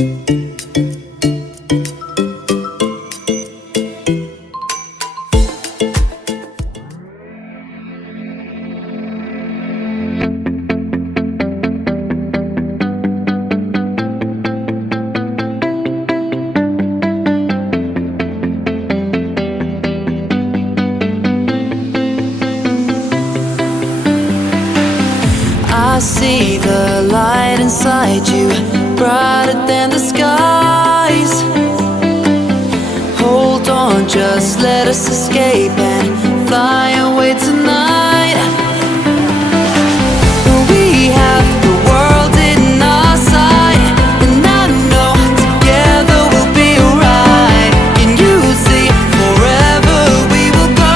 I see the light inside you, brighter than the skies. Hold on, just let us escape and fly away tonight. We have the world in our sight, and I know together we'll be alright. Can you see forever we will go?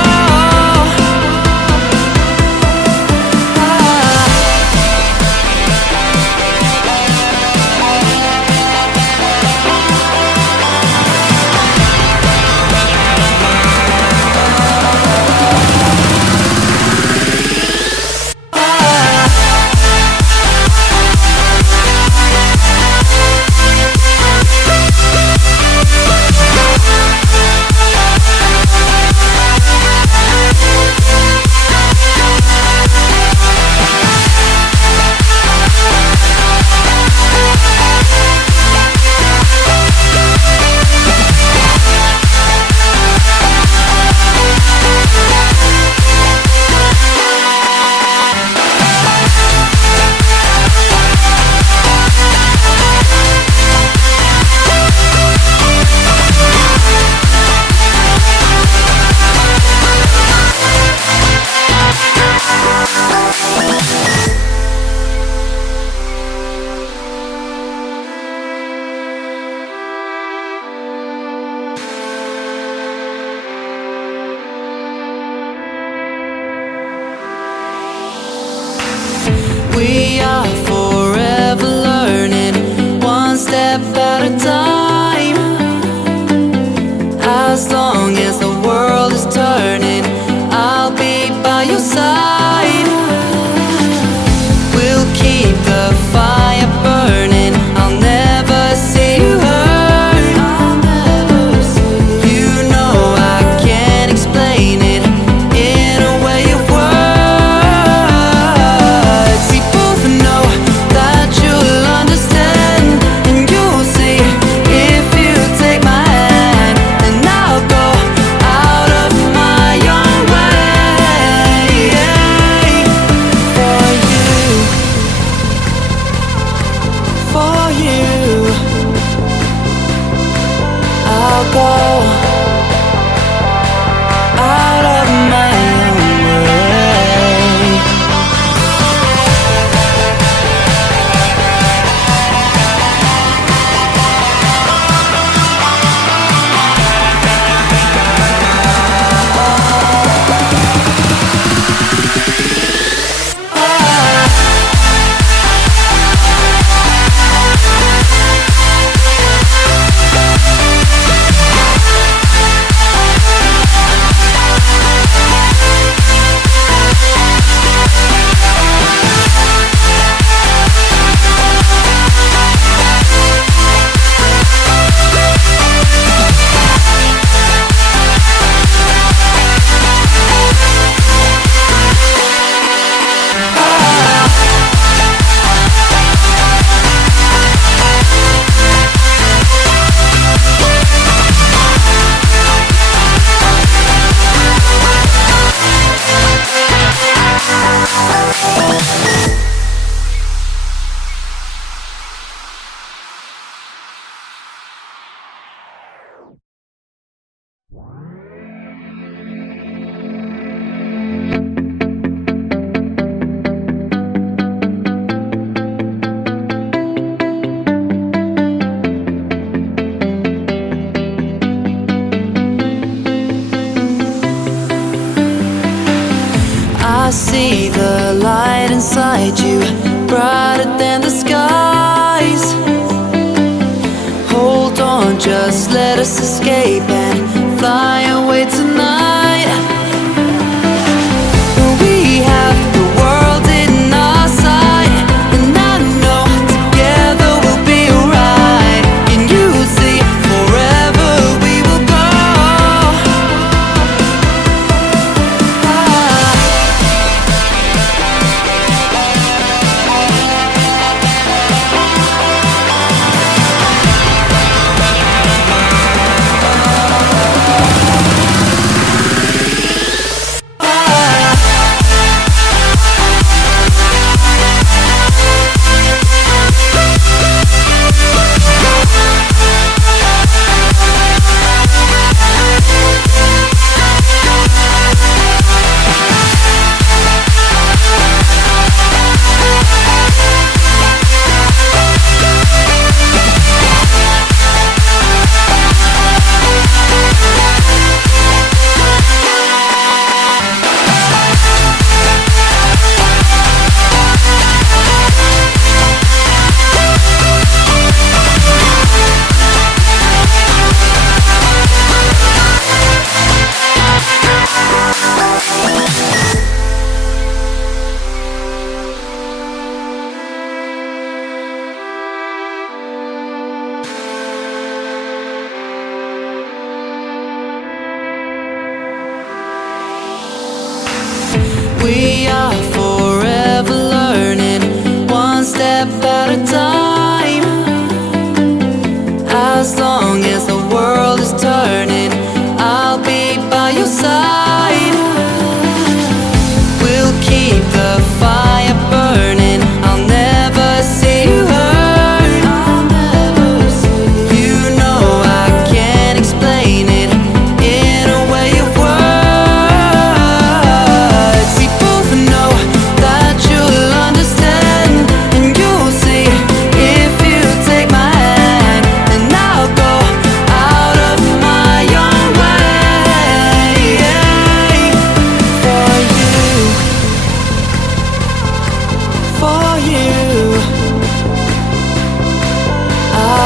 We are forever learning, one step at a time. As long as the world is turning, I'll be by your side. We'll keep the fire burning, I'll never see you hurt. You know I can't explain it in a way of words. We both know that you'll understand, and you'll see if you take my hand. And I'll go out of my own way for you. I'll go out of my own way. I see the light inside you, brighter than the skies. Hold on, just let us escape and fly away tonight. We have the world in our sight, and I know together we'll be alright.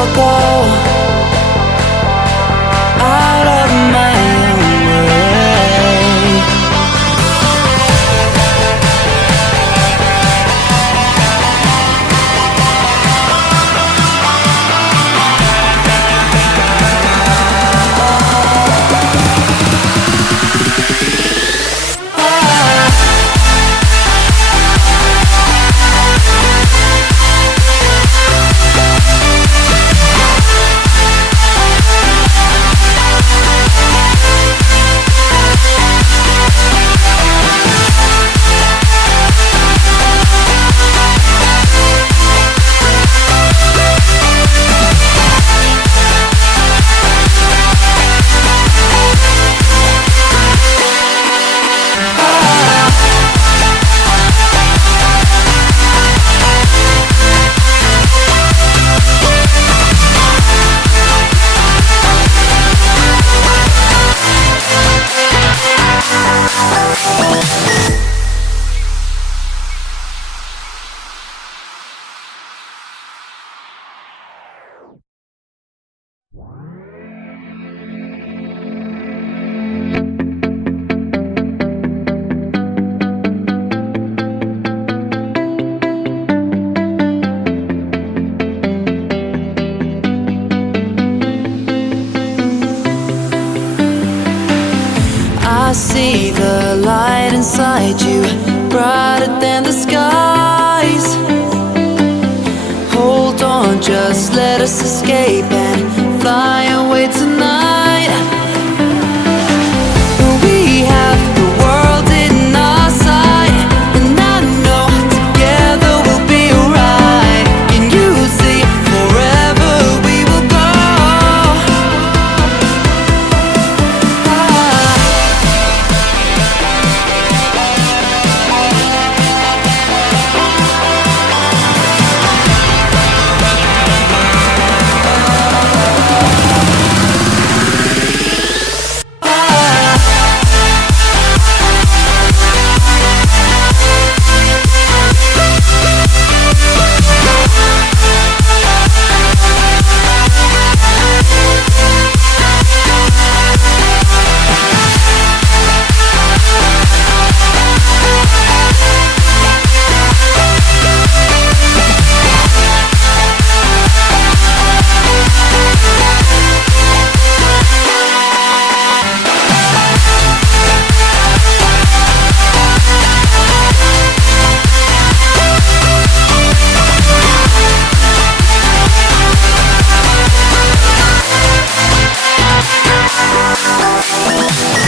I'll go out of my own way. I see the light inside you, brighter than the skies. Hold on, just let us escape and fly away to